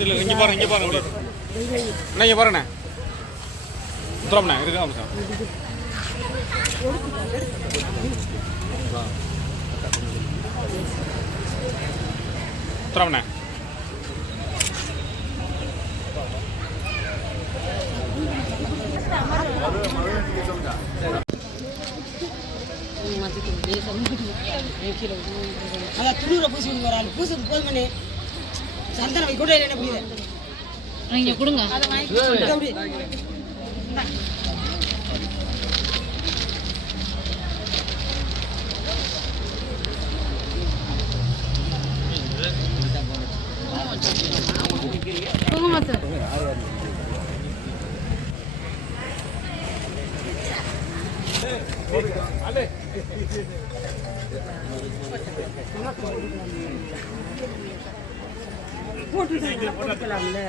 இங்கே பாருங்க அண்ணா இங்கே பாருண்ணே உத்தரம்ண்ணே இருக்கா சார் உத்தரம்ண்ணே அதான் துருவரை பூசி வராது பூசி போது பண்ணி சந்தனம் கூட என்ன புரியுது நீங்க கொடுங்க போங்கம்மா சார் போட்டுக்கலாம்ல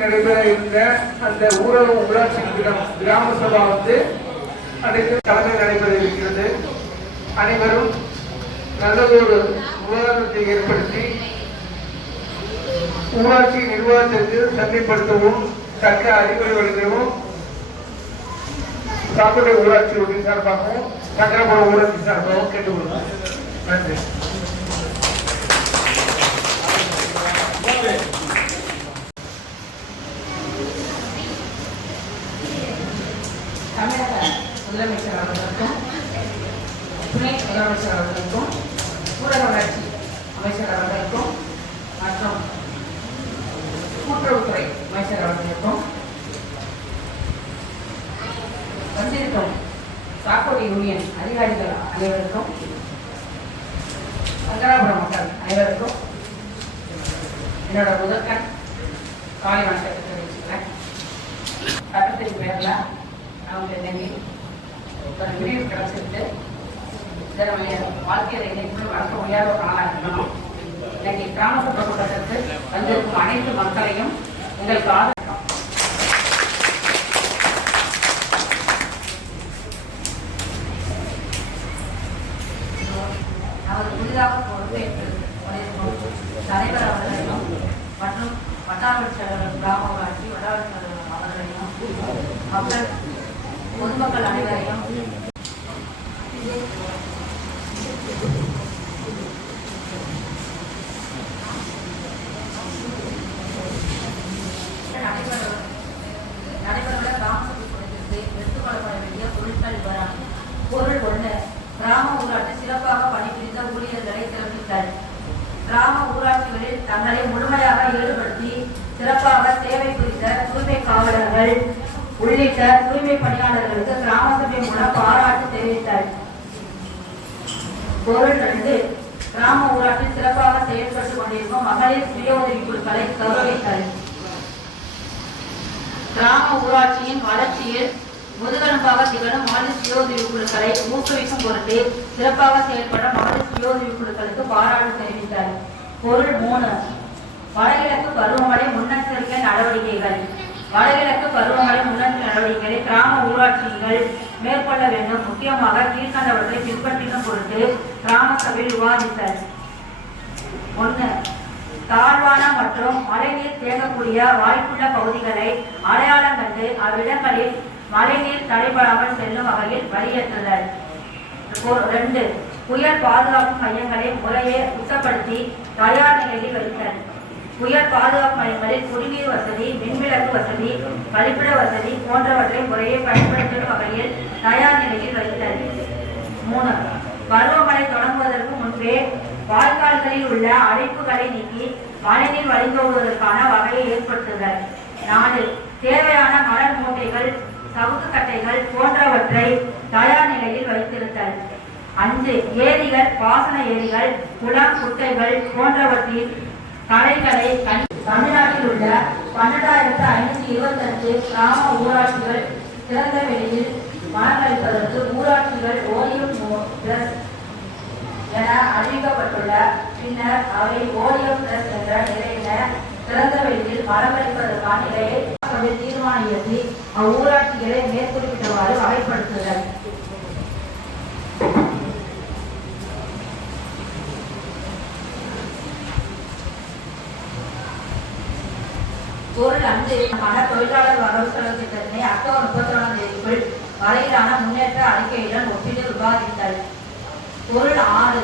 நடைபெற இருந்த அந்த ஊரக உள்ளாட்சி கிராம சபா அனைத்து தலைமை நடைபெற இருக்கிறது. அனைவரும் நல்லதொரு உதாரணத்தை ஏற்படுத்தி ஊராட்சி நிர்வாகத்திற்கு செம்மைப்படுத்தவும் தக்க அறிவுரை வழங்கவும் சாக்கடை ஊராட்சி சார்பாகவும் சங்கரபுரம் ஊராட்சி சார்பாகவும் கேட்டுக்கொள்கிறோம். நன்றி. தமிழக முதலமைச்சர் அவர்களுக்கும் துணை முதலமைச்சர் அவர்களுக்கும் ஊரக வளர்ச்சி அமைச்சர் அவர்களுக்கும் மற்றும் கூட்டுறவுத்துறை அமைச்சர் அவர்களுக்கும் வந்திருக்கும் சாக்கோடி யூனியன் அதிகாரிகள் அனைவருக்கும் சங்கராபுரம் மக்கள் அனைவருக்கும் என்னோட முதற்கண் காலை வணக்கத்தை தெரிவிச்சுக்கிறேன். சட்டத்தின் பேரில் அவங்க இன்னைக்கு ஒரு விரிவு கிடைச்சிருக்கு. இதை நம்ம வாழ்க்கையில் இன்னைக்கு வளர்க்க முடியாத ஒரு நாளாக இருக்கணும். இன்னைக்கு கிராம சபை கூட்டத்திற்கு வந்திருக்கும் அனைத்து மக்களையும் உங்களுக்கு ஆதரிக்கும். அவர் புதிதாக பொறுப்பேற்று தலைவர் அவர்களையும் மற்றும் வட்டாரச் செயலர் கிராம ஊராட்சி வட்டாரச் செயலர் அவர்களையும் மக்கள் பொதுமக்கள் அனைவரையும் நடைபெறவுள்ள கிராம சபை கூட்டத்திற்கு எடுத்துக்கொள்ளப்பட வேண்டிய பொருட்கள் விவரம். பொருள் 1. கிராம ஊராட்சி சிறப்பாக பணிபுரிந்த ஊழியர்களை சிறப்பித்தல். கிராம ஊராட்சிகளில் தங்களை முழுமையாக ஈடுபடுத்தி சிறப்பாக சேவை புரிந்த தூய்மை காவலர்கள் உள்ளிட்ட தூய்மை பணியாளர்களுக்கு கிராம சபை மூலம் பாராட்டு தெரிவித்தார். பொருள் 2. கிராம ஊராட்சி சிறப்பாக செயல்பட்டுக் கொண்டிருக்கும் மகளிர் சுய உதவி குழுக்களை கௌரவித்தார். கிராம ஊராட்சியின் வளர்ச்சியில் முதுகெலும்பாக திகழும் மகளிர் சுய உதவி குழுக்களை ஊக்குவிக்கும் பொருட்டு சிறப்பாக செயல்பட மகளிர் சுய உதவி குழுக்களுக்கு பாராட்டு தெரிவித்தார். பொருள் 3. வடகிழக்கு பருவமழை முன்னெச்சரிக்கை நடவடிக்கைகள். வடகிழக்கு பருவமழை முன்னெச்சரிக்கை நடவடிக்கைகளை கிராம ஊராட்சிகள் மேற்கொள்ள வேண்டும். முக்கியமாக கீழ்கண்டவற்றை பின்பற்றிடும் பொருட்டு கிராம சபையில் விவாதித்தார். 1. தாழ்வான மற்றும் மழைநீர் தேங்கக்கூடிய வாய்ப்புள்ள பகுதிகளை அடையாளம் கண்டு அவ்விடங்களில் மழைநீர் தடைபடாமல் செல்லும் வகையில் வழியேற்றுதல். 2. புயல் பாதுகாப்பு மையங்களை முறையே சுத்தப்படுத்தி தயார் நிலையில் வைத்தல். புயல் பாதுகாப்பு மையங்களில் குடிநீர் வசதி, மின்விளக்கு வசதி, கழிப்பிட வசதி போன்றவற்றை முறையே பயன்படுத்தும் வகையில் தயார் நிலையில் வைத்தல். 3. பருவமழை தொடங்குவதற்கு முன்பே வாய்க்கால்களில் உள்ள அடைப்புகளை நீக்கி மழைநீர் வழிந்தோடுவதற்கான வகையை ஏற்படுத்துதல். 4. தேவையான மணல் மூட்டைகள், சவுக்கு கட்டைகள் போன்றவற்றை தயார் நிலையில் வைத்திருத்தல். 5. ஏரிகள், பாசன ஏரிகள், குளம், குட்டைகள் போன்றவற்றின் கடைகளை தமிழ்நாட்டில் உள்ள 12,525 கிராம ஊராட்சிகள் திறந்த வெளியில் மணக்கழிப்பதற்கு ஊராட்சிகள் ஓய்வு என அறிவிக்கப்பட்டுள்ள பின்னர் அவை ஓடிஎம் பிளஸ் என்ற நிலையில திறந்த வெளியில் பராமரிப்பதற்கான நிலையை தீர்மானம் இயற்றி அவ்வூராட்சிகளை மேற்குறிப்பிட்டவாறு வகைப்படுத்துதல். பொருள் அன்றைய தொழிலாளர் வரவு செலவு திட்டத்தினை அக்டோபர் 31ஆம் தேதிக்குள் வரையிலான முன்னேற்ற அறிக்கையுடன் ஒப்பிட்டு விவாதித்தல். பொருள் 6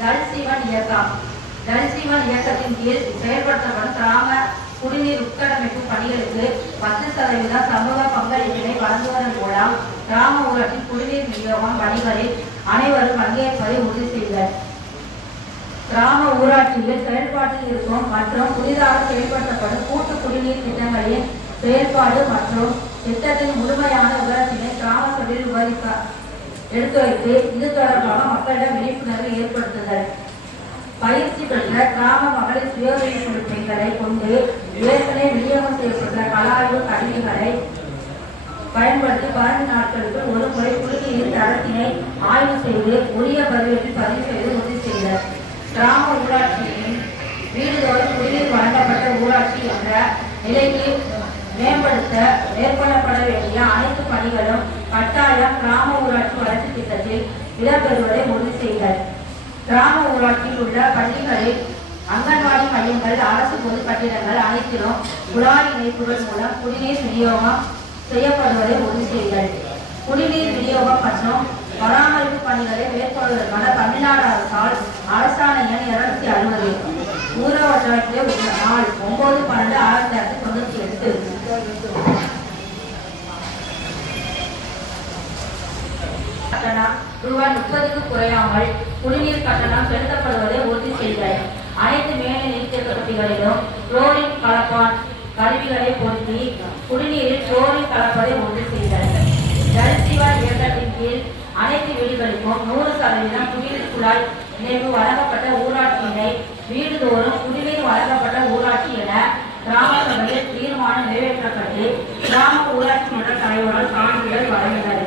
ஜல்ஜீவன் இயக்கம். ஜல்ஜீவன் இயக்கத்தின் கீழ் செயல்படுத்தப்படும் கிராம குடிநீர் உட்கட்டமைப்பு பணிகளுக்கு 10% சமூக பங்களிப்பினை வழங்குவதன் மூலம் கிராம ஊராட்சி குடிநீர் விநியோகம் பணிகளில் அனைவரும் பங்கேற்பதை உறுதி செய்தல். கிராம ஊராட்சியில் செயல்பாட்டில் இருக்கும் மற்றும் புதிதாக செயல்படுத்தப்படும் கூட்டு குடிநீர் திட்டங்களின் செயல்பாடு மற்றும் திட்டத்தின் முழுமையான விவரத்தினை கிராம சபையில் எடுத்துரைத்து இது தொடர்பாக மக்களிடம் விழிப்புணர்வு ஏற்படுத்துதல். பயிற்சி பெற்ற கிராம மகளிர் சுய உதவி பெண்களை கொண்டு ஏற்கனவே விநியோகம் செய்யப்பட்ட கலாய்வு கருவிகளை பயன்படுத்தி 15 நாட்களுக்கு ஒரு முறை குடிநீரின் தரத்தினை ஆய்வு செய்து உரிய பதிவேட்டில் பதிவு செய்து உறுதி செய்தல். கிராம ஊராட்சியின் வீடுதோறும் குடிநீர் வழங்கப்பட்ட ஊராட்சி என்ற நிலைக்கு மேம்படுத்த மேற்கொள்ளப்பட வேண்டிய அனைத்து பணிகளும் கட்டாயம் கிராம ஊராட்சி வளர்ச்சி திட்டத்தில் இடம்பெறுவதை உறுதி செய்தல். கிராம ஊராட்சியில் உள்ள பள்ளிகளில் அங்கன்வாடி மையங்கள் அரசு பொது கட்டிடங்கள் அனைத்திலும் குழாய் இணைப்புகள் மூலம் குடிநீர் விநியோகம் செய்யப்படுவதை உறுதி செய்தல். குடிநீர் விநியோகம் மற்றும் பராமரிப்பு பணிகளை மேற்கொள்வதற்கான தமிழ்நாடு அரசால் அரசாணை எண் 260 ஊரகத்திலே உள்ள நாள் 9/12/1998 கட்டணம் ரூபாய் 30க்கு குறையாமல் குடிநீர் கட்டணம் செலுத்தப்படுவதை உறுதி செய்தல். அனைத்து மேல்நிலை நீர்த்தேக்க தொட்டிகளிலும் குளோரின் கலப்பான் கருவிகளை பொருத்தி குடிநீரில் குளோரின் கலப்பதை உறுதி செய்தல். ஜல்ஜீவன் இயக்கத்தின் கீழ் அனைத்து வீடுகளுக்கும் 100% குடிநீர் குழாய் இணைப்பு வழங்கப்பட்ட ஊராட்சியினை வீடுதோறும் குடிநீர் வழங்கப்பட்ட ஊராட்சி என கிராம சபையில் தீர்மானம் நிறைவேற்றப்பட்டு கிராம ஊராட்சி மன்ற தலைவரால் சான்றிதழ் வழங்கினர்.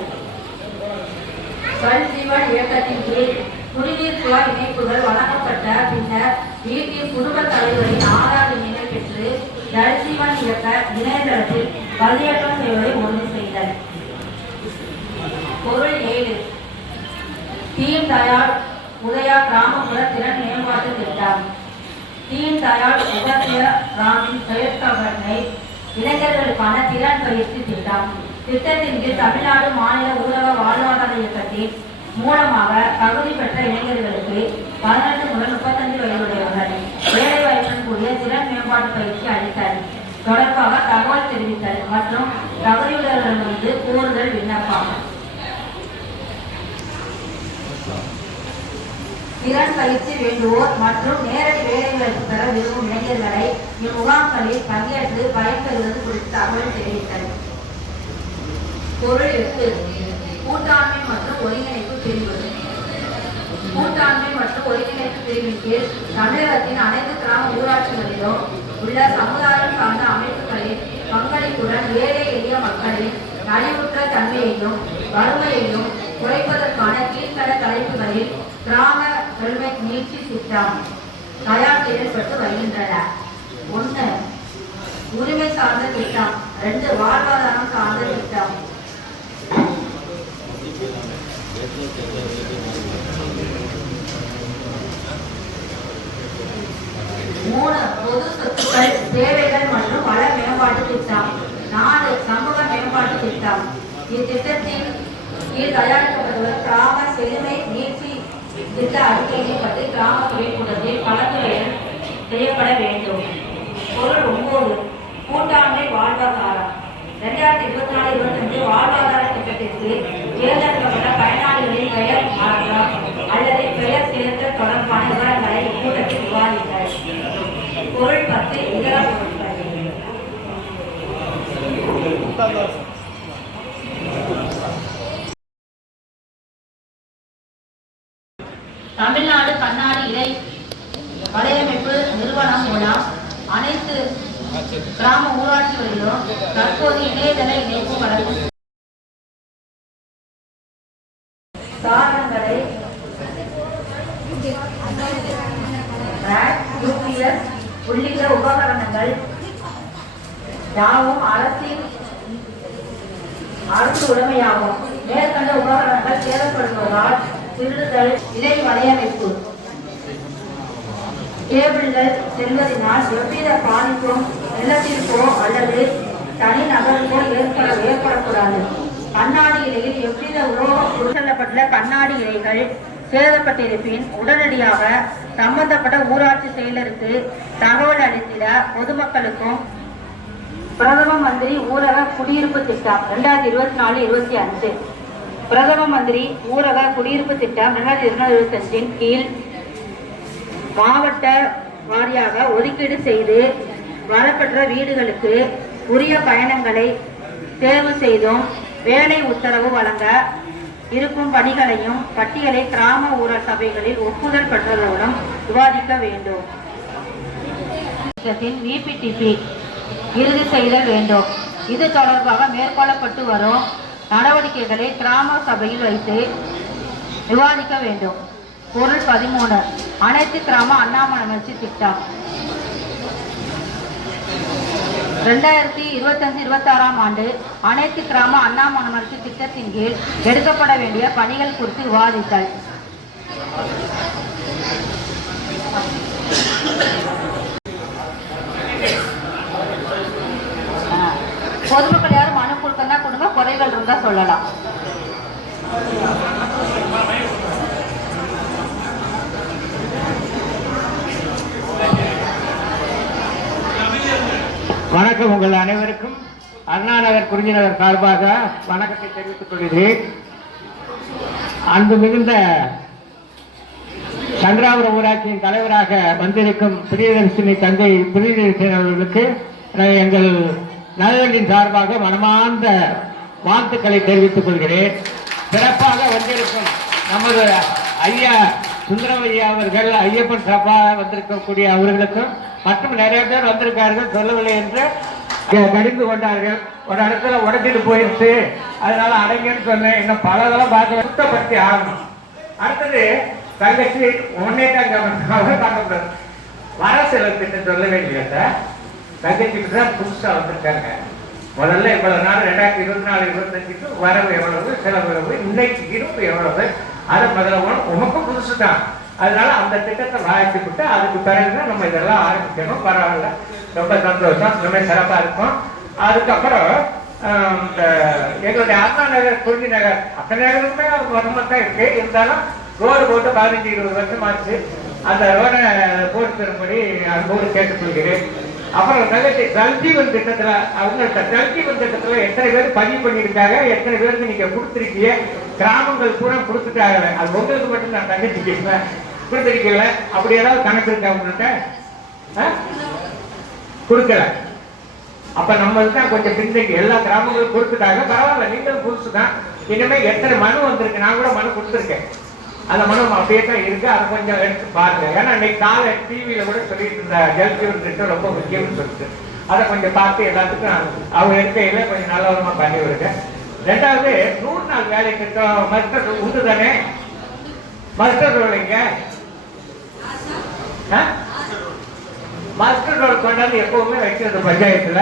ஜல்ஜீவன் இயக்கத்தின் கீழ் குடிநீர் குழாய் இணைப்புகள் வழங்கப்பட்ட பின்னர் வீட்டின் குடும்ப தலைவரின் ஆதார் எண்ணை பெற்று ஜல்ஜீவன் இயக்க இணையதளத்தில் பதிவேற்றம் செய்வதை உறுதி செய்தல். பொருள் 7 தீன் தயாள் உதயா கிராமப்புற திறன் மேம்பாட்டு திட்டம். தீன் தயாள் உதய கிராமின் செயற்கை இளைஞர்களுக்கான திறன் பயிற்சி திட்டம். திட்டத்தின் கீழ் தமிழ்நாடு மாநில ஊரக வாழ்வாதார இயக்கத்தின் மூலமாக தகுதி பெற்ற இளைஞர்களுக்கு 18 முதல் 35 வயதுடையவர்கள் வேலைவாய்ப்புடன் கூடிய திறன் மேம்பாட்டு பயிற்சி அளித்தல் தொடர்பாக தகவல் தெரிவித்தல் மற்றும் தகுதியுள்ளவர்களிடமிருந்து கூறுதல் விண்ணப்பம். திறன் பயிற்சி வேண்டுவோர் மற்றும் நேரடி வேலைவாய்ப்பு பெற விரும்பும் இளைஞர்களை இம்முகாம்களில் பங்கேற்று பயன்பெறுவது குறித்து தகவல் தெரிவித்தல். பொருள் 8 கூட்டாண்மை மற்றும் ஒருங்கிணைப்பு பிரிவு. கூட்டாண்மை மற்றும் ஒருங்கிணைப்பு பிரிவின் கீழ் தமிழகத்தின் அனைத்து கிராம ஊராட்சிகளிலும் உள்ள சமுதாயம் சார்ந்த அமைப்புகளின் பங்களிப்புடன் ஏழை எளிய மக்களின் நலிவுற்ற தன்மையையும் வறுமையையும் குறைப்பதற்கான கீழ்த்தர தலைப்புகளில் கிராம வெல்மெட் மீட்சி திட்டம் தயார் செய்யப்பட்டு வருகின்றன. 1 உரிமை சார்ந்த திட்டம். 2 வாழ்வாதாரம் சார்ந்த திட்டம். 3 பொது சொத்துக்கள் சேவைகள் மற்றும் வள மேம்பாட்டு திட்டம். 4 சமூக மேம்பாட்டு திட்டம். இத்திட்டத்தின் கீழ் தயாரிக்கப்பட்டுள்ள கிராம செழுமை நீட்சி திட்ட அறிக்கையை பற்றி கிராம துறைக்கூடத்தில் கலந்துரையாடல் செய்யப்பட வேண்டும். பொருள் 9 கூட்டாண்மை வாழ்வாதாரம். 2024-25 வாழ்வாதார திட்டத்திற்கு தேர்ந்தெடுக்கப்பட்ட பயனாளிகளின் பெயர் மாற்றம் அல்லது பெயர் சேர்த்தல் தொடர்பான விவரங்களை இக்கூட்டத்தில் விவாதித்தார். பொருள் 10 இதர பொருட்கள். தமிழ்நாடு பன்னாடு இறை வலையமைப்பு நிறுவனம் மூலம் அனைத்து கிராம ஊராட்சிகளிலும் தற்போது இணையதள இணைப்பு வழங்கும் சாதனங்களை உள்ளிட்ட உபகரணங்கள் யாவும் அரசு உடைமையாகும். மேற்கண்ட உபகரணங்கள் சேதப்படுவதால் திருடுதல், இலை வலையமைப்பு, கேபிள்கள் செல்வதனால் எவ்வித பாதிப்பும் நிலத்திற்கோ அல்லது தனி நபருக்கோ ஏற்படக்கூடாது. கண்ணாடி இலையில் எவ்வித உலோகம் செல்லப்பட்டுள்ள கண்ணாடி இலைகள் சேதப்பட்டிருப்பின் உடனடியாக சம்பந்தப்பட்ட ஊராட்சி செயலருக்கு தகவல் அளித்திட பொதுமக்களுக்கும் பிரதம மந்திரி ஊரக குடியிருப்பு திட்டம் 2024-25 பிரதம மந்திரி ஊரக குடியிருப்பு திட்டம் 2025 கீழ் மாவட்ட வாரியாக ஒதுக்கீடு செய்து வரப்பெற்ற வீடுகளுக்கு உரிய பயணங்களை தேர்வு செய்தும் வேலை உத்தரவு வழங்க இருக்கும் பணிகளையும் பட்டியலை கிராம ஊரக சபைகளில் ஒப்புதல் பெற்றவர்களுடன் விவாதிக்க வேண்டும். விபிடிபி இறுதி செய்தல் வேண்டும். இது தொடர்பாக மேற்கொள்ளப்பட்டு வரும் நடவடிக்கைகளை கிராம சபையில் வைத்து விவாதிக்க வேண்டும். பொருள் 13 அனைத்து கிராம அண்ணாமலர்ச்சி திட்டம் 2025-26 ஆண்டு அனைத்து கிராம அண்ணாமலர்ச்சி திட்டத்தின் கீழ் எடுக்கப்பட வேண்டிய பணிகள் குறித்து விவாதித்தல். பொதுமக்கள் யாரும் மனு கொடுக்கறதா கொடுங்க, குறைகள் இருந்தா சொல்லலாம். வணக்கம். உங்கள் அனைவருக்கும் அண்ணா நகர் குறிஞ்சிநகர் சார்பாக வணக்கத்தை தெரிவித்துக் கொள்கிறேன். அன்பு மிகுந்த சந்திராபுரம் ஊராட்சியின் தலைவராக வந்திருக்கும் பிரியதர்ஷினி தந்தை பிரியதர்ஷினி அவர்களுக்கு எங்கள் நலவண்டின் சார்பாக மனமார்ந்த வாழ்த்துக்களை தெரிவித்துக் கொள்கிறேன். சிறப்பாக வந்திருக்கும் நமது ஐயா சுந்தரவையா அவர்கள், ஐயப்பன் சிறப்பாக வந்திருக்கக்கூடிய அவர்களுக்கும் மற்றும் நிறைய பேர் வந்திருக்கார்கள், சொல்லவில்லை என்று கடிந்து கொண்டார்கள். ஒரு இடத்துல உடச்சிட்டு போயிடுச்சு, அதனால அடங்கன்னு சொன்னேன். இன்னும் பலதெல்லாம் பார்க்க சுத்தப்படுத்தி ஆகணும். அடுத்தது தங்கச்சி முன்னேற்றம் பார்க்கக்கூடாது. வர செலவு திட்டம் சொல்ல வேண்டிய தங்கச்சிக்கு தான் புதுசா வந்திருக்காங்க. முதல்ல இவ்வளவு நாள் 2024-25க்கு வரவு எவ்வளவு, செலவு எவ்வளவு, இன்னைக்கு இருப்பு எவ்வளவு, அதை முதல்ல உமக்கும் புதுசு தான். அதனால அந்த திட்டத்தை வாய்ச்சிக்கிட்டு அதுக்கு பிறகுதான் நம்ம இதெல்லாம் ஆரம்பிக்கணும். பரவாயில்ல, ரொம்ப சந்தோஷம், ரொம்ப சிறப்பா இருக்கும். அதுக்கப்புறம் எங்களுடைய அண்ணா நகர் குறிஞ்சி நகர் அத்தனை நகருமே தான் இருக்கு. இருந்தாலும் ரோடு போட்டு 15-20 வருஷம் ஆச்சு. அந்த ரோடை போட்டு தரும்படி அன்போடு கேட்டுக்கொள்கிறேன். அப்புறம் ஜல்ஜீவன் திட்டத்துல அவங்கள்ட்ட ஜல்ஜீவன் திட்டத்துல எத்தனை பேர் பதிவு பண்ணியிருக்காங்க, எத்தனை பேருக்கு நீங்க கொடுத்துருக்கீங்க, கிராமங்கள் பூரா கொடுத்துட்டாங்க. அது உங்களுக்கு மட்டும் நான் தங்கச்சிக்கு கொடுத்துருக்கீங்கள, அப்படி ஏதாவது கணக்கு இருக்கா உங்கள்கிட்ட? கொடுக்கல. அப்ப நம்ம தான் கொஞ்சம் பின்தங்கி, எல்லா கிராமங்களும் கொடுத்துட்டாங்க. பரவாயில்ல, நீங்களும் புதுசு தான். இனிமே எத்தனை மனு வந்திருக்கு, நான் கூட மனு கொடுத்துருக்கேன். அந்த மனு அப்படியே தான் இருக்கு. அதை கொஞ்சம் எடுத்து பாருங்க. ஏன்னா இன்னைக்கு காலை டிவியில கூட சொல்லிட்டு இருந்த ஜல்ஜீவன் திட்டம் ரொம்ப முக்கியம்னு சொல்லிட்டு அதை கொஞ்சம் பார்த்து எல்லாத்துக்கும் அவங்க எடுக்கையில கொஞ்சம் நல்லவரமா பண்ணி விடுங்க. ரெண்டாவது 100 நாள் வேலை திட்டம் மஸ்டர் உண்டு தானே? மஸ்டர் ரோலிங்க மஸ்டர் ரோல் கொண்டாந்து எப்பவுமே வைக்கிறது பஞ்சாயத்துல.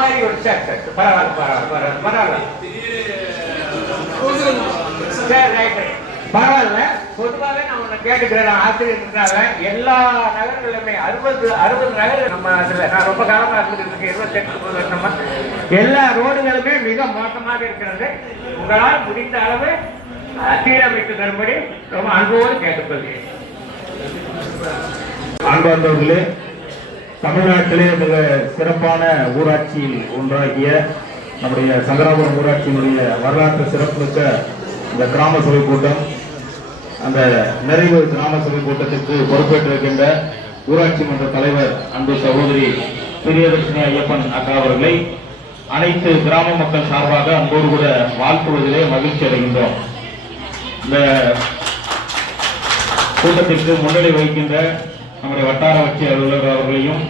Very good. சரி, பரவாயில்ல. பரவாயில்ல. பொதுவாகவே நான் உன்னை கேட்டுக்கிறேன், ஆசிரியர் எல்லா நகர்களுமே 60 நகர் நம்ம அதுல நான் ரொம்ப காலமா இருந்துட்டு இருக்கேன், 28 வருஷமா. எல்லா ரோடுகளுமே மிக மோசமாக இருக்கிறது. உங்களால் முடிந்த அளவு சீரமைத்து தரும்படி ரொம்ப அன்போடு கேட்டுக்கொள்கிறேன். அன்பார்ந்தவர்களே, தமிழ்நாட்டிலே மிக சிறப்பான ஊராட்சியில் ஒன்றாகிய நம்முடைய சங்கராபுரம் ஊராட்சியினுடைய வரலாற்று சிறப்புமிக்க இந்த கிராம சபை கூட்டம், அந்த நிறைவு கிராம சபை கூட்டத்திற்கு பொறுப்பேற்றிருக்கின்ற ஊராட்சி மன்ற தலைவர் அன்பு சகோதரி பிரியதர்ஷினி ஐயப்பன் அக்கா அவர்களை அனைத்து கிராம மக்கள் சார்பாக அன்போடு கூட வாழ்த்துவதிலே மகிழ்ச்சி அடைகின்றோம். இந்த கூட்டத்திற்கு முன்னிலை வகிக்கின்ற நம்முடைய வட்டார வட்சி அலுவலர் அவர்களையும்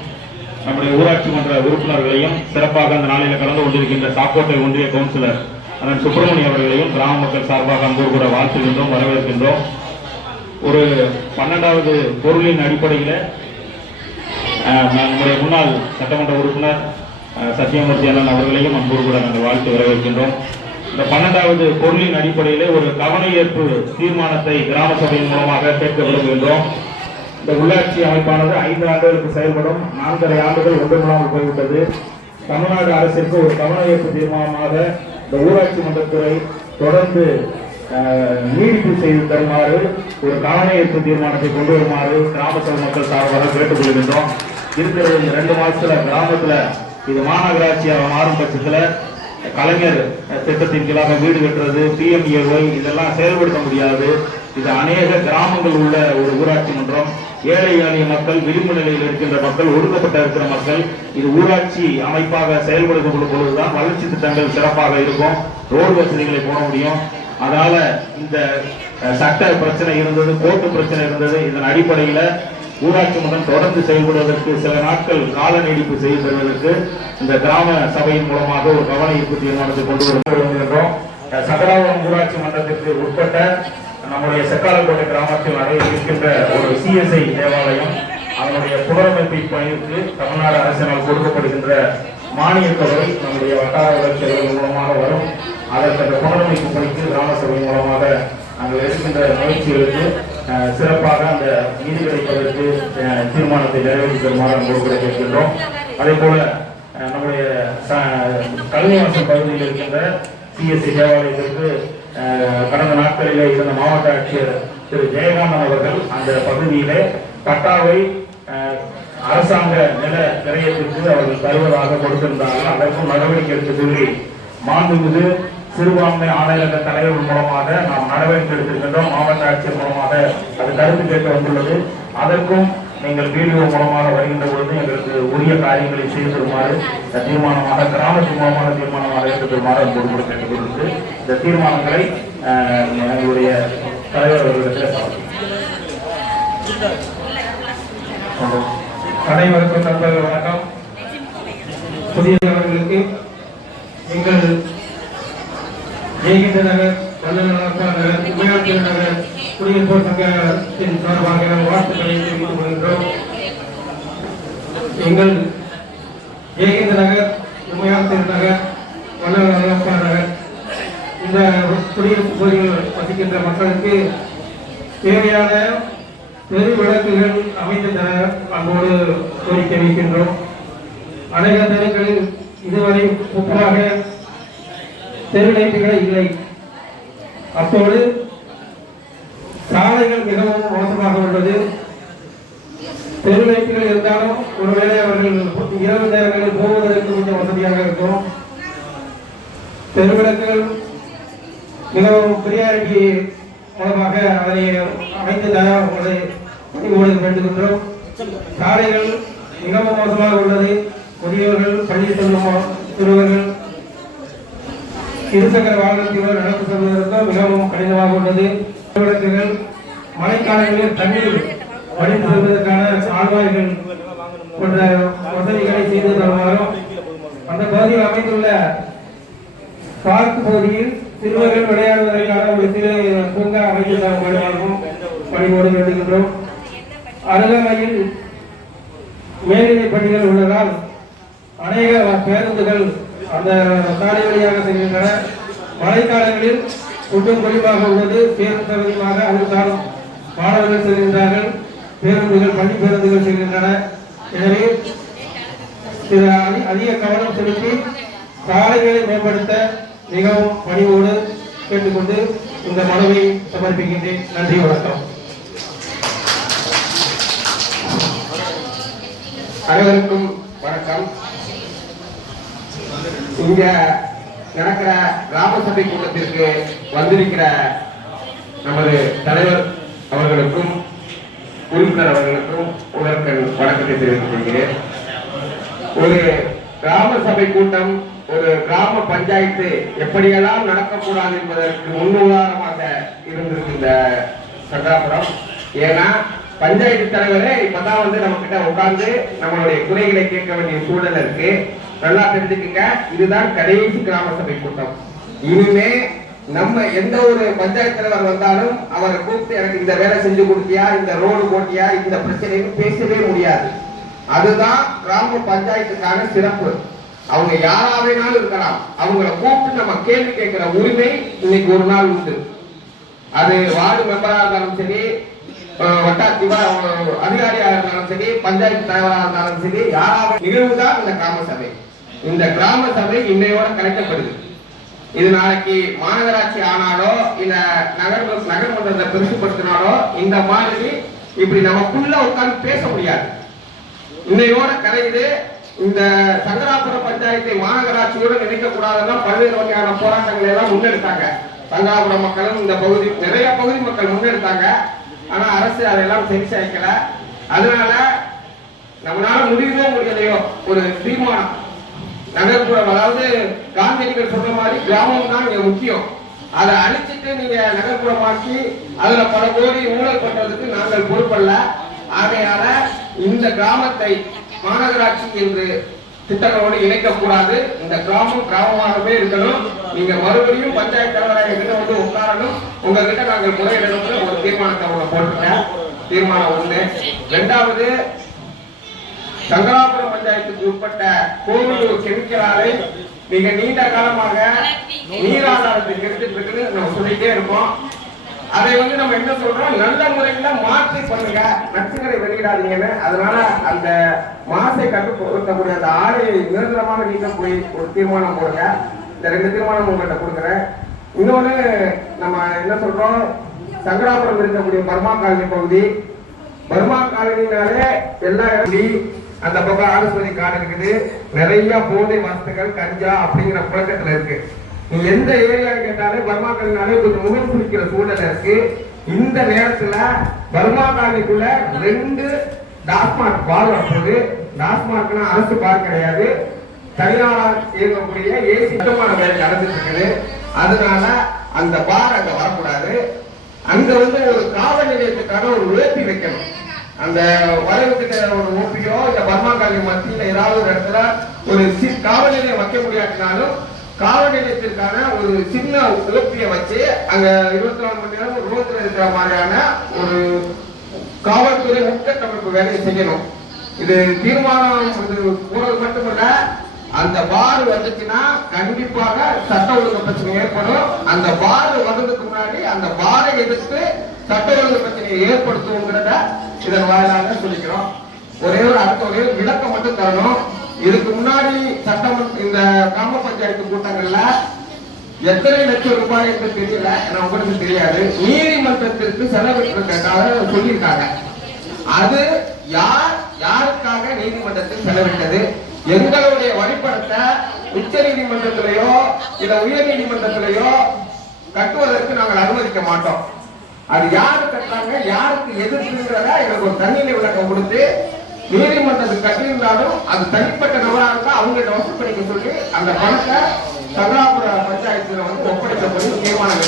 நம்முடைய ஊராட்சி மன்ற உறுப்பினர்களையும் சிறப்பாக அந்த நாளில் கலந்து கொண்டிருக்கின்ற சாக்கோட்டை ஒன்றிய கவுன்சிலர் அண்ணன் சுப்பிரமணியம் அவர்களையும் கிராம மக்கள் சார்பாக அன்போடு கூட வாழ்த்துகின்றோம், வரவேற்கின்றோம். ஒரு 12வது பொருளின் அடிப்படையில் நம்முடைய முன்னாள் சட்டமன்ற உறுப்பினர் சத்தியமூர்த்தி அண்ணன் அவர்களையும் அன்போடு கூட நாங்கள் வாழ்த்து வரவேற்கின்றோம். இந்த 12வது பொருளின் அடிப்படையில் ஒரு கவன ஈர்ப்பு தீர்மானத்தை கிராம சபையின் மூலமாக கேட்க விரும்புகின்றோம். இந்த உள்ளாட்சி அமைப்பானது 5 ஆண்டுகளுக்கு செயல்படும். 4.5 ஆண்டுகள் ஒன்றுமில்லாமல் போய்விட்டது. தமிழ்நாடு அரசிற்கு ஒரு கவன ஈர்ப்பு தீர்மானமாக இந்த ஊராட்சி மன்றத்துறை தொடர்ந்து நீடிப்பு செய்து தருமாறு ஒரு கவன ஈர்ப்பு தீர்மானத்தை கொண்டு வருமாறு கிராம சபை மக்கள் சார்பாக கேட்டுக்கொள்கின்றோம். இருக்கிறது இந்த 2 மாசத்துல கிராமத்துல இது மாநகராட்சியாக மாறும் பட்சத்துல கலைஞர் திட்டத்தின் கீழாக வீடு கட்டுறது, PMAY இதெல்லாம் செயல்படுத்த முடியாது. இது அநேக கிராமங்கள் உள்ள ஒரு ஊராட்சி மன்றம். ஏழை எளிய மக்கள், விளிம்பு நிலையில் இருக்கின்ற மக்கள், ஒடுக்கப்பட்ட இருக்கிற மக்கள், இது ஊராட்சி அமைப்பாக செயல்படுத்தப்படும் பொழுதுதான் வளர்ச்சி திட்டங்கள் சிறப்பாக இருக்கும், ரோடு வசதிகளை போட முடியும். அதனால இந்த சட்ட பிரச்சனை இருந்தது, கோர்ட்டு பிரச்சனை இருந்தது. இதன் அடிப்படையில் ஊராட்சி மன்றம் தொடர்ந்து செயல்படுவதற்கு சில நாட்கள் கால நீடிப்பு செய்து தருவதற்கு இந்த கிராம சபையின் மூலமாக ஒரு கவன ஈர்ப்பு தீர்மானத்தை கொண்டு வருகின்றோம். சங்கராபுரம் ஊராட்சி மன்றத்திற்கு உட்பட்ட நம்முடைய செக்காலக்கோட்டை கிராமத்தில் இருக்கின்ற ஒரு CSI தேவாலயம், அதனுடைய புனரமைப்பு பணிக்கு தமிழ்நாடு அரசினால் கொடுக்கப்படுகின்ற மானிய தொகை நம்முடைய வட்டார வளர்ச்சிகள் மூலமாக வரும். அதற்கு அந்த புனரமைப்பு பணிக்கு கிராம சபை மூலமாக நாங்கள் எடுக்கின்ற முயற்சிகளுக்கு சிறப்பாக அந்த நிதி கிடைப்பதற்கு தீர்மானத்தை நிறைவேற்றி தருமாறு அன்போடு கேட்கின்றோம். அதே போல நம்முடைய கல்விவாசல் பகுதியில் இருக்கின்ற CSI தேவாலயத்திற்கு கடந்த நாட்களிலே இருந்த மாவட்ட ஆட்சியர் திரு ஜெயகாந்தன் அவர்கள் அந்த பகுதியிலே பட்டாவை அரசாங்க நில கிரயத்திற்கு அவர்கள் தருவதாக கொடுத்திருந்தார்கள். அதற்கும் நடவடிக்கை எடுத்து சொல்லி மாண்புமிகு சிறுபான்மை ஆணையரக தலைவர் மூலமாக நாம் நடவடிக்கை எடுத்திருக்கின்றோம். மாவட்ட ஆட்சியர் மூலமாக அது கருத்து கேட்க வந்துள்ளது. அதற்கும் நீங்கள் வீடியோ மூலமாக வருகின்ற பொழுது எங்களுக்கு உரிய காரியங்களை செய்து தருமாறு தீர்மானமாக கிராமத்தின் மூலமாக தீர்மானமாக எடுத்து தருமாறு அன்போடு கேட்டுக்கொண்டு இந்த தீர்மானங்களை எங்களுடைய தலைவர் அவர்களிடத்தில் அனைவருக்கும் நண்பர்கள் வணக்கம். புதியவர்களுக்கு எங்கள் ஜெயகிந்த நகர், வல்லநகர் நகர், உமையாத்திர நகர் குடியிருப்போர் சங்கத்தின் சார்பாக வாழ்த்துக்களை தெரிவித்துக் கொள்கின்றோம். எங்கள் ஜெயகிந்த நகர், உமையாத்திர நகர், வல்லநகர் நகர் இந்த குடியிருப்பு பகுதிகளில் வசிக்கின்ற மக்களுக்கு தேவையான தெரு விளக்குகள் அமைத்து தர அன்போடு கோரிக்கை வைக்கின்றோம். அநேக தெருக்களில் இதுவரை முற்றாக தெரு லைட்டுகள் இல்லை. அப்போது சாலைகள் மிகவும் மோசமாக உள்ளது. தெரு லைட்டுகள் இருந்தாலும் ஒருவேளை அவர்கள் இரவு நேரங்களில் போவதற்கு கொஞ்சம் வசதியாக இருக்கும். தெருவிளக்குகள் மிகவும் பிரியாரிட்டி மூலமாக அதனை அமைத்து தர உங்களை பணிபோடு வேண்டுகின்றோம். சாலைகள் மிகவும் மோசமாக உள்ளது. முதியவர்கள், பள்ளி செல்லும் சிறுவர்கள், இருசக்கர வாகனத்தில் நடந்து செல்வதற்கு மிகவும் கடினமாக உள்ளது. விளக்குகள் மழைக்காலங்களில் தண்ணீர் வடித்து செல்வதற்கான ஆழ்வாய்கள் போன்ற வசதிகளை செய்து தருமாறும் அந்த பகுதியில் அமைந்துள்ள பார்க் பகுதியில் சிறுவர்கள் விளையாடுவதற்கான ஒரு சிறு பூங்கா அமைத்து தருமாறும் பணிபோடு வேண்டுகின்றோம். அருகாமையில் மேல்நிலை பள்ளிகள் உள்ளதால் அநேக பேருந்துகள் அந்த சாலை வழியாக செல்கின்றன. மழைக்காலங்களில் குற்றம் குறைவாக உள்ளது. பேருந்து சகதியாக அதுதான் மாணவர்கள் செல்கின்றார்கள். பேருந்துகள், பள்ளி பேருந்துகள் செல்கின்றன. எனவே அதிக கவனம் செலுத்தி சாலைகளை மேம்படுத்த மிகவும் பணிவோடு கேட்டுக்கொண்டு இந்த மனுவை சமர்ப்பிக்கின்றேன். நன்றி, வணக்கம். அனைவருக்கும் வணக்கம். இங்க நடக்கிற கிராம சபை கூட்டத்திற்கு வந்திருக்கிற நமது தலைவர் அவர்களுக்கும் உறுப்பினர் அவர்களுக்கும் உடற்கண் வணக்கத்தை தெரிவித்துக் கொள்கிறேன். ஒரு கிராம சபை கூட்டம், ஒரு கிராம பஞ்சாயத்து எப்படியெல்லாம் நடக்கக்கூடாது என்பதற்கு முன்னுதாரணமாக இருந்திருக்கு இந்த சங்கராபுரம். ஏன்னா பஞ்சாயத்து தலைவரே இப்பதான் நம்ம கிட்ட உட்கார்ந்து நம்மளுடைய குறைகளை கேட்க வேண்டிய சூழல் இருக்கு. நல்லா தெரிஞ்சுக்குங்க, இதுதான் கடைசி கிராம சபை கூட்டம். இனிமே நம்ம எந்த ஒரு பஞ்சாயத்து தலைவர் வந்தாலும் அவரை கூப்பிட்டு எனக்கு இந்த வேலை செஞ்சு கொடுத்தியா, இந்த ரோடு போட்டியா, இந்த பிரச்சனைன்னு பேசவே முடியாது. அதுதான் கிராம பஞ்சாயத்துக்கான சிறப்பு. அவங்க யாராவேனாலும் இருக்கலாம், அவங்கள கூப்பிட்டு நம்ம கேள்வி கேட்கிற உரிமை இன்னைக்கு ஒரு நாள் உண்டு. அது வார்டு மெம்பரா இருந்தாலும் சரி, அதிகாரியா இருந்தாலும் சரி, பஞ்சாயத்து தலைவராக இருந்தாலும் சரி, யாராவது நிகழ்வுதான் இந்த கிராம சபை. இந்த கிராம சபை இன்னையோட கலைக்கப்படுது. இது நாளைக்கு மாநகராட்சி ஆனாலோ இல்ல நகர்மன்றத்தை பெருசுப்படுத்தினாலோ இந்த மாதிரி இப்படி நமக்குள்ள உட்கார்ந்து பேச முடியாது. இன்னையோட கலையுது. இந்த சங்கராபுரம் பஞ்சாயத்தை மாநகராட்சியோடு நினைக்க கூடாதுன்னா பல்வேறு வகையான போராட்டங்களை எல்லாம் முன்னெடுத்தாங்க. சங்கராபுரம் மக்களும் இந்த பகுதி நிறைய பகுதி மக்கள் முன்னெடுத்தாங்க. ஆனா அரசு அதெல்லாம் செஞ்சு வைக்கல. அதனால நம்மளால முடியுதோ முடியலையோ ஒரு தீர்மானம் நகர்ப்புறம், அதாவது காந்தியடிகள் சொன்ன மாதிரி கிராமம் தான் இங்க முக்கியம். அதை அழிச்சிட்டு நீங்க நகர்ப்புறமாக்கி அதுல பல கோடி ஊழல் பண்றதுக்கு நாங்கள் பொறுப்பல்ல. ஆகையால இந்த கிராமத்தை மாநகராட்சி என்று திட்டங்களோடு இணைக்கக்கூடாது. இந்த கிராமம் கிராமமாகவே இருக்கணும். நீங்க மறுபடியும் பஞ்சாயத்து தலைவராக எங்கிட்ட வந்து உட்காரணும். உங்ககிட்ட நாங்கள் முறையிடணும் ஒரு தீர்மானத்தை அவங்க போட்டுட்டேன். தீர்மானம் 1. 2வது, சங்கராபுரம் பஞ்சாயத்துக்கு உட்பட்ட கோவிலூர் கெமிக்கல் ஆலை மிக நீண்ட காலமாக நீராதாரத்தை எடுத்துட்டு இருக்குன்னு நம்ம சொல்லிட்டே இருக்கோம். அதை நம்ம என்ன சொல்றோம், நல்ல முறையில மாற்றி பண்ணுங்க, நச்சுகளை வெளியிடாதீங்கன்னு. அதனால அந்த மாசை கட்டுப்படுத்தக்கூடிய அந்த ஆலையை நிரந்தரமாக நீக்க போய் ஒரு தீர்மானம் போடுங்க. இந்த 2 தீர்மானம் உங்கள்கிட்ட கொடுக்குறேன். இன்னொன்னு நம்ம என்ன சொல்றோம், சங்கராபுரம் இருக்கக்கூடிய பர்மா காலனி பகுதி, பர்மா காலனினாலே எல்லா அந்த பக்கம் ஆலோசனை காடு இருக்குது, நிறைய போதை வஸ்துகள் கஞ்சா அப்படிங்கிற புழக்கத்துல இருக்கு. நீ எந்த ஏரியா கேட்டாலே பர்மா காலனினாலே கொஞ்சம் முகம் குளிக்கிற சூழல் இருக்கு. இந்த நேரத்துல பர்மா காலனிக்குள்ள 2 டாஸ்மாக் பார் வரப்போகுது. டாஸ்மாக்னா அரசு பார் கிடையாது, தனியாரால் இயங்கக்கூடிய ஏசி சுத்தமான வேலை நடந்துட்டு இருக்குது. அதனால அந்த பார் அங்க வரக்கூடாது. அங்க ஒரு காவல் நிலையத்துக்கான ஒரு ஓபி வைக்கணும். அந்த வளைவுக்கிட்ட ஒரு ஓபியோ இந்த பர்மா காலனி மத்தியில ஏதாவது ஒரு இடத்துல ஒரு காவல் நிலையம் வைக்க முடியாட்டினாலும் காவல் நிலையத்திற்கான ஒரு சின்ன ஓபியை வச்சு அங்க 24 மணி நேரம் ரோட்ல இருக்கிற மாதிரியான ஒரு காவல்துறை உட்கட்டமைப்பு வேலையை செய்யணும். இது தீர்மானம் கூறது மட்டுமல்ல, அந்த பார் வந்துச்சுன்னா கண்டிப்பாக சட்ட ஒழுங்கு பிரச்சனை ஏற்படும். அந்த பார் வந்ததுக்கு முன்னாடி அந்த பாரை எதிர்த்து சட்ட ஒழுங்கு பிரச்சனையை ஏற்படுத்துவோங்கிறத இதன் வாயிலாக சொல்லிக்கிறோம். அடுத்த ஒரே விளக்கம் மட்டும் தரணும். இதுக்கு முன்னாடி சட்டமன்ற இந்த கிராம பஞ்சாயத்து கூட்டங்கள்ல எத்தனை லட்சம் ரூபாய் என்று தெரியல, உங்களுக்கு தெரியாது, நீதிமன்றத்திற்கு செலவிட்டிருக்காக சொல்லியிருக்காங்க. அது யாருக்காக நீதிமன்றத்தில் செலவிட்டது, எங்களுடைய வழிபடத்தை உச்ச நீதிமன்றத்திலேயோ இல்ல உயர் நீதிமன்றத்திலேயோ கட்டுவதற்கு நாங்கள் அனுமதிக்க மாட்டோம். அது யாரு கட்டுறாங்க, யாருக்கு எதிர்ப்புங்கிறத எங்களுக்கு ஒரு தண்ணீர் விளக்கம் கொடுத்து, நீதிமன்றத்துக்கு கட்டியிருந்தாலும் அது தனிப்பட்ட நபராக இருந்தா அவங்கள்ட்ட வசூல் பண்ணிக்க சொல்லி அந்த பணத்தை சங்கராபுர பஞ்சாயத்துல ஒப்படைக்கப்படி தீர்மானம்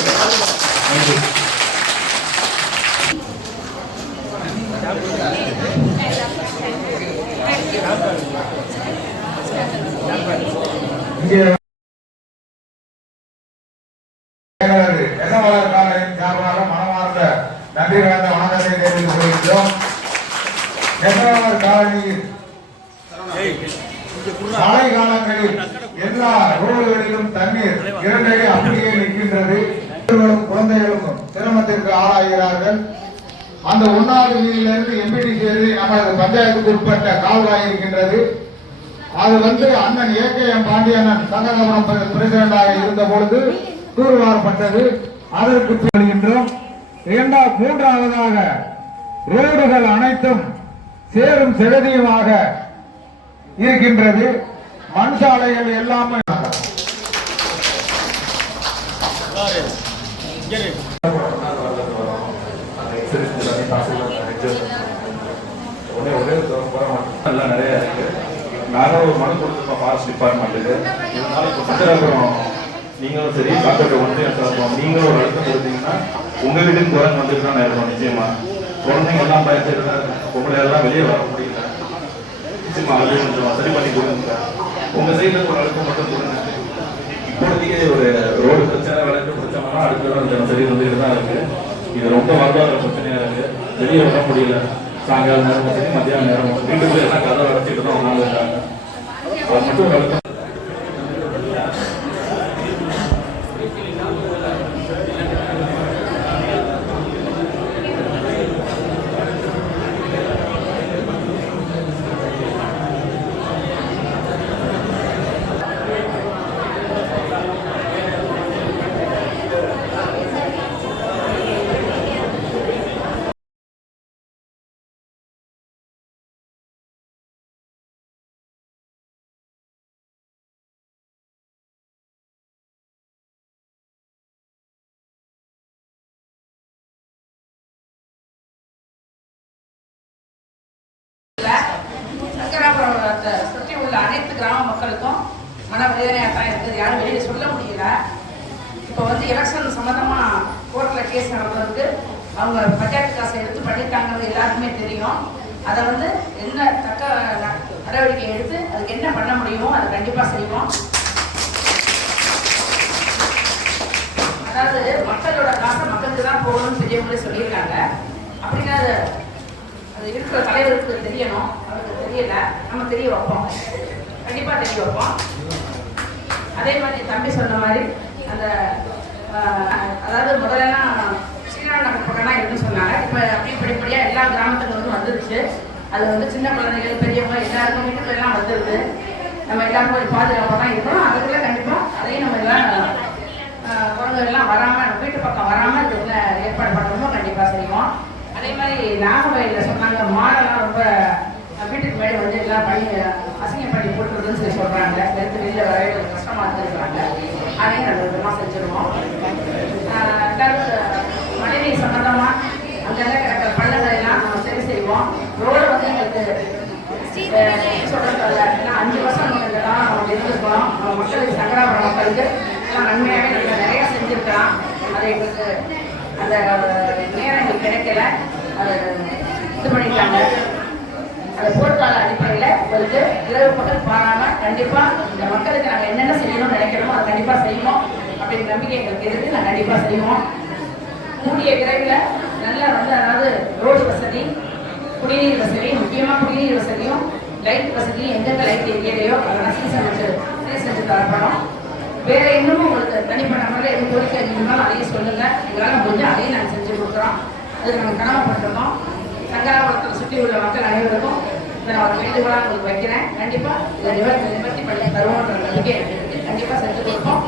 சார்பாக மனமார்ந்த நன்றி கலந்த வணக்கத்தை தெரிவித்துக் கொள்கின்றோம். காலனியில் மழை காலங்களில் எல்லா ரோடுகளிலும் தண்ணீர் 2 அடி அப்படியே நிற்கின்றது. குழந்தைகளும் சிரமத்திற்கு ஆளாகிறார்கள். அந்த 1வது வீதியிலிருந்து எம்பிடி சேரி நமது பஞ்சாயத்துக்கு உட்பட்ட கால்வாய் இருக்கின்றது. அது அண்ணன் ஏகேஎம் பாண்டியண்ணன் சங்கராபுரம் பிரசிடண்டாக இருந்த பொழுது தூர்வாரப்பட்டது. அதற்கு செல்கின்றோம். 3வதாக ரோடுகள் அனைத்தும் சேரும் செகதியுமாக இருக்கின்றது. மண் சாலைகள் எல்லாமே நிறைய இருக்கு. நானும் ஒரு மனு கொடுத்துருப்போம் ஃபாரஸ்ட் டிபார்ட்மெண்ட்டுக்கு. இருந்தாலும் இப்போ சங்கராபுரம் நீங்களும் சரி, காக்கட்ட ஒன்றிய நீங்களும் ஒரு அழுத்தம் கொடுத்தீங்கன்னா உங்க வீட்டுக்கு குரங்கு வந்துட்டு தான் இருக்கும். நிச்சயமா குழந்தைங்க எல்லாம் பயந்துட்டு பொம்பளை எல்லாம் வெளியே வர முடியல. நிச்சயமா அது கொஞ்சம் சரி பண்ணி கொடுங்க. உங்க சைட்ல ஒரு அழுத்தம் மட்டும் கொடுங்க. இப்போதைக்கு ஒரு ரோடு பிரச்சனை விளக்கு பிரச்சனை அடுத்த தடவை தினசரி வந்துட்டு தான் இருக்கு. இது ரொம்ப வாழ்வாதார பிரச்சனையா இருக்கு. வெளியே வர முடியல. சாயங்காலம் நேரமும் சரி, மத்தியான நேரமும் வீட்டுக்குள்ளே எல்லாம் கதை அடைச்சிட்டு தான் உணவு இருக்காங்க. அது மட்டும் சங்கராபுரத்தை சுற்றி உள்ள அனைத்து கிராம மக்களுக்கும் மன வேதனையாக தான் இருக்குது. யாரும் வெளியே சொல்ல முடியல. இப்போ வந்து எலெக்ஷன் சம்மந்தமாக கோர்ட்டில் கேஸ் நடந்ததுக்கு அவங்க பஞ்சாயத்து காசை எடுத்து பண்ணிட்டாங்கிறது எல்லாருக்குமே தெரியும். அதை வந்து என்ன தக்க நடவடிக்கை எடுத்து அதுக்கு என்ன பண்ண முடியுமோ அதை கண்டிப்பாக செய்வோம். அதாவது மக்களோட காசை மக்களுக்கு தான் போகணும்னு பெரியவங்களே சொல்லியிருக்காங்க. அப்படின்னா அது இருக்கிற தலைவருக்கு தெரியணும். அவருக்கு தெரியல, நம்ம தெரிய வைப்போம், கண்டிப்பாக தெரிய வைப்போம். அதே மாதிரி தம்பி சொன்ன மாதிரி அந்த அதாவது முதல்லாம் ஸ்ரீராம் நகர் பக்கம்னா இருக்குன்னு சொன்னாங்க. இப்போ அப்படி படிப்படியாக எல்லா கிராமத்துக்கும் வந்துருச்சு. அது வந்து சின்ன குழந்தைகள் பெரியவங்க எல்லாருக்கும் வீட்டுக்கு எல்லாம் வந்துருது. நம்ம எல்லாருக்கும் ஒரு பாதுகாப்பாக தான் இருக்கணும். அதுக்குள்ள கண்டிப்பாக அதையும் நம்ம எல்லாம் குழந்தைகள்லாம் வராமல் வீட்டு பக்கம் வராமல் இதுல ஏற்பாடு பண்ணணுமோ கண்டிப்பாக செய்வோம். அதே மாதிரி நாகவயலில் சொன்னாங்க மாடெல்லாம் ரொம்ப வீட்டுக்கு முன்னாடி வந்து எல்லாம் பண்ணி அசிங்கம் பண்ணி போட்டுருதுன்னு சொல்லி சொல்கிறாங்க. எடுத்து வெளியில் வரவே கொஞ்சம் கஷ்டமாக இருந்துருக்குறாங்க. அதையும் நல்ல விதமாக செஞ்சுருவோம். ரெண்டாவது மழைநீர் சம்பந்தமாக அங்கங்கே கிடக்கிற பள்ளங்களெல்லாம் நம்ம சரி செய்வோம். ரோடு வந்து எங்களுக்கு சொல்கிறது ஏன்னா 5 வருஷம் நம்ம இதெல்லாம் நம்ம இருந்துருக்கோம். நம்ம மக்களுக்கு சங்கராபுரம் மக்களுக்கு எல்லாம் நன்மையாகவே நாங்கள் நிறையா செஞ்சுருக்கலாம். அது எங்களுக்கு அந்த நேரம் எங்களுக்கு கிடைக்கல. அது இது பண்ணிட்டாங்க. அந்த போர்க்கால அடிப்படையில் உங்களுக்கு இரவு பகல் பாராமல் கண்டிப்பாக இந்த மக்களுக்கு நாங்கள் என்னென்ன செய்யணும்னு நினைக்கிறோமோ அதை கண்டிப்பாக செய்யணும் அப்படிங்கிற நம்பிக்கை எங்களுக்கு இருக்குது. நாங்கள் கண்டிப்பாக செய்வோம். கூடிய விரைவில் நல்லா வந்து அதாவது ரோடு வசதி, குடிநீர் வசதி, முக்கியமாக குடிநீர் வசதியும் லைட் வசதியும் எங்கெங்கே லைட் எரியலையோ அதெல்லாம் சீர் செஞ்சு தரப்படும். வேற இன்னமும் உங்களுக்கு தனிப்பட்ட முறையில் எதுவும் கோரிக்கை இருந்தாலும் அதையும் சொல்லுங்க. எங்களால் முடிஞ்சு அதையும் நாங்கள் செஞ்சு கொடுக்குறோம். அது நாங்கள் கடமைப்பட்டிருக்கோம். சங்கராபுரத்தை சுற்றி உள்ள மக்கள் அனைவருக்கும் இதை நான் ஒரு வேண்டுகோளாக உங்களுக்கு வைக்கிறேன். கண்டிப்பாக இதை நிவர்த்தி பண்ணி தருவோன்ற நம்பிக்கை எனக்கு கண்டிப்பாக செஞ்சு கொடுப்போம்.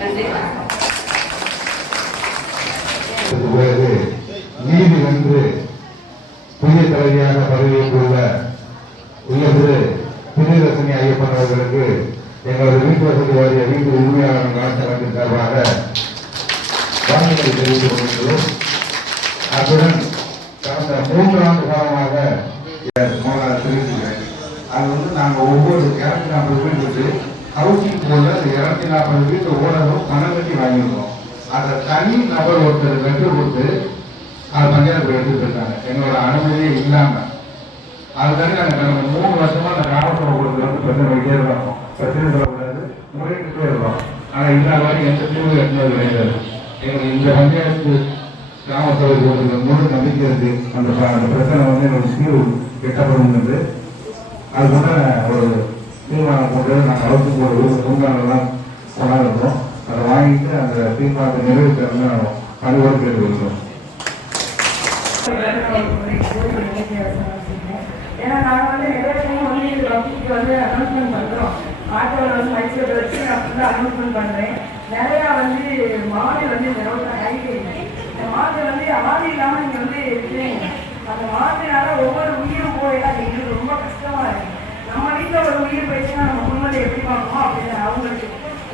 நன்றி, வணக்கம். பிறகு நீதி வென்று புதிய தலைவியாக பதவியேற்றுள்ள உயர்திரு பிரியதர்சினி ஐயப்பன் அவர்களுக்கு எங்களது வீட்டு வசதி வாரிய வீட்டு உரிமையாளர் நலச்சங்கத்தின் சார்பாக வாழ்த்துக்களை தெரிவித்துக் கொள்கிறோம். அத்துடன் கடந்த 3 ஆண்டு காலமாக தெரிவிக்கிறேன். அது வந்து நாங்கள் ஒவ்வொரு 240 வீட்டுக்கு ஹவுசிங் போர்டில் அந்த 240 வீட்டு ஓனரும் பணம் கட்டி வாங்கியிருக்கோம். அந்த தனி நபர் ஒருத்தர் லெட்டர் கொடுத்து அது பஞ்சாயத்து எடுத்துட்டு இருக்காங்க எங்களோட அனுமதியே இல்லாமல். அதுக்காக நாங்கள் கடந்த 3 வருஷமா அந்த கிராமப்புற கூடத்தில் வந்து பிரச்சனை வைக்கிட்டே இருக்கோம். பிரச்சனை சொல்லக்கூடாது, முறையிட்டே இருக்கோம். ஆனால் இந்த மாதிரி எந்த தீர்வு எட்டுனது கிடையாது. எங்களுக்கு இந்த பஞ்சாயத்து கிராம சபை கூட்டத்தில் முழு நம்பிக்கை இருக்கு. அந்த பிரச்சனை வந்து எங்களுக்கு தீர்வு எட்டப்படும் என்று அதுக்கான ஒரு தீர்மானம் போட்டு நாங்கள் அரசு ஒரு முன்காலெல்லாம் கொண்டாடுறோம். அதை வாங்கிட்டு அந்த தீர்மானத்தை நிறைவேற்ற பணிவோடு கேட்டுக்கொள்கிறோம். ஏன்னா நாங்கள் வந்து நிறைவேற்றையும் வந்து அனௌன்ஸ்மெண்ட் பண்ணுறோம். ஆட்டோவில் வந்து மைசூர் வச்சு நான் வந்து அனௌன்ஸ்மெண்ட் பண்ணுறேன். நிறையா வந்து மாடு வந்து இந்த ரோட்டில் ஹைவே இந்த மாடு வந்து ஆடு இல்லாமல் நீங்கள் வந்து இருக்கிறீங்க. அந்த மாட்டுனால ஒவ்வொரு உயிரும் போயெல்லாம் எங்களுக்கு ரொம்ப கஷ்டமாக இருக்குது. நம்ம வீட்டில் ஒரு உயிர் போயிடுச்சுன்னா நம்ம குடும்பத்தை எப்படி பார்க்கணும் அப்படின்னு அவங்களுக்கு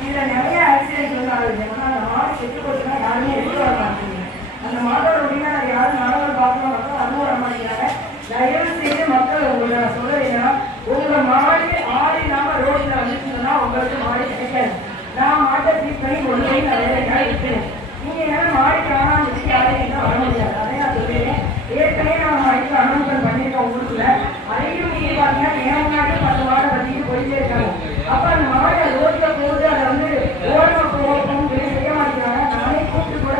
இதில் நிறைய ஆக்சிடென்ட் வந்து ஆகுது. ஏன்னா அந்த மாடு செத்து போச்சுன்னா யாருமே எடுத்து வர மாட்டேங்க. அந்த மாட்டோட உரிமையாக யாரும் நடவடிக்கை பார்க்கணும் அதுவும் வர மாட்டேங்கிறாங்க. தயவு செய்து மக்கள் உங்களை நான் சொல்ல என்னன்னா உங்க மாடு ஆடு இல்லாமல் ரோட்டில் வந்துச்சுன்னா உங்களுக்கு மாடு கிடைக்காது. நான் மாட்டை ட்ரீட் பண்ணி கொண்டு போய் நிறைய இருக்கிறேன். நீங்கள் என்ன மாடு காணாமல் வச்சு யாரையும் என்ன வர முடியாது. அதை நான் சொல்லிடுறேன். ஏற்கனவே நான் மாட்டுக்கு அனௌன்ஸ்மெண்ட் பண்ணியிருக்கேன் ஊருக்குள்ள. அதையும் நீங்கள் பார்த்தீங்கன்னா என் முன்னாடி 10 மாடை பற்றிட்டு போயிட்டே இருக்காங்க. அப்போ அந்த மாடு ரோட்டில் போகுது அதை வந்து ஓரமாக போகணும்னு சொல்லி செய்ய மாட்டேங்கிறாங்க. நானே கூப்பிட்டு கூட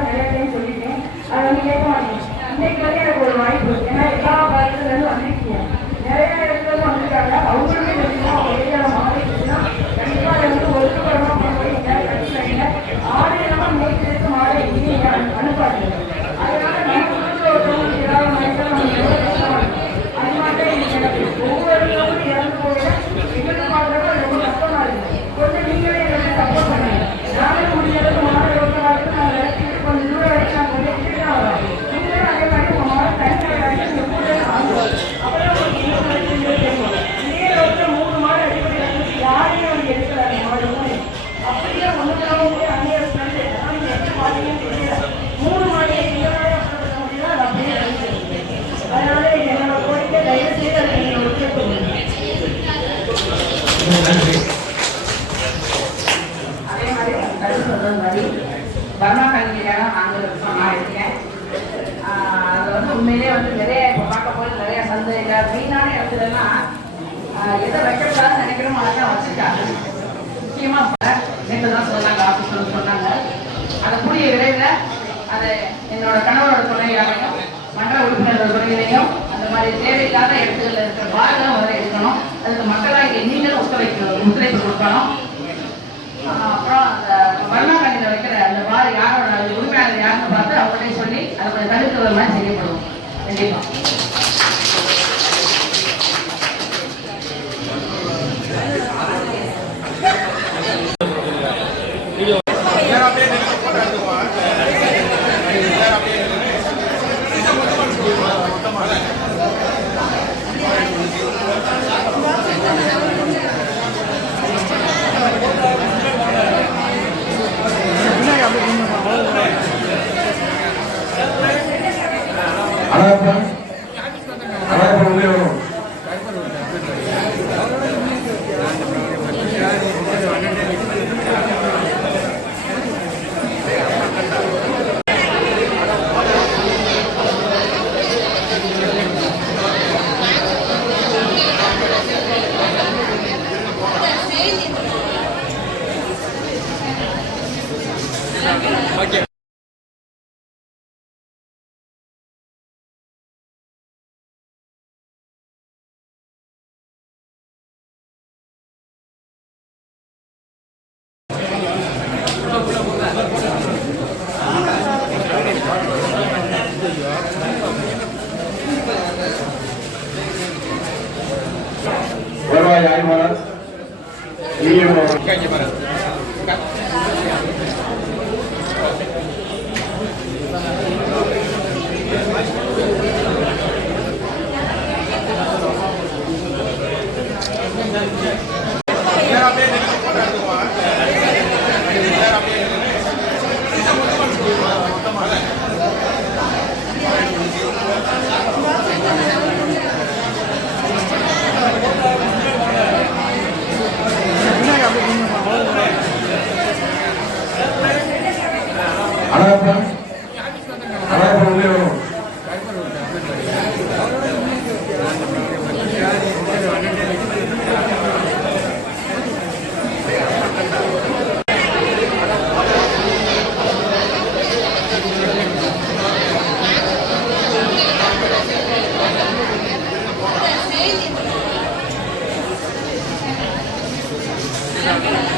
நன்றி. அதே மாதிரி கருத்து சொல்றது மாதிரி பர்மா கல்விக்காக நான் இருக்கேன். அது வந்து உண்மையிலே வந்து நிறைய இப்போ பார்க்க போது நிறைய சந்தைகள் மெயினான இடத்துலலாம் எதை வைக்கக்கூடாதுன்னு நினைக்கிறோமோ அதான் வச்சுருக்காங்க. முக்கியமாக நேற்று தான் சொன்னாங்க, ஆஃபீஸில் சொன்னாங்க. அதை கூடிய விரைவில் அதை என்னோட கணவரோட துணையாலையும் மன்ற உறுப்பினர்கள் துணையிலையும் அந்த மாதிரி தேவையில்லாத இடத்துல இருக்கிற பாரெல்லாம் முதல்ல எடுக்கணும். அதுக்கு மக்களாக நீங்களும் ஒத்துழைப்பு கொடுக்கணும். அப்புறம் அந்த வர்ணாக்கண்ணியில் வைக்கிற அந்த பார் யாரோட உரிமையாளர் யாருன்னு பார்த்து அவங்கள்டையும் சொல்லி அதை கொஞ்சம் தடுக்கிற மாதிரி செய்யப்படும். கண்டிப்பாக வருவாய் ஆய்வாளர்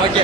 ஓகே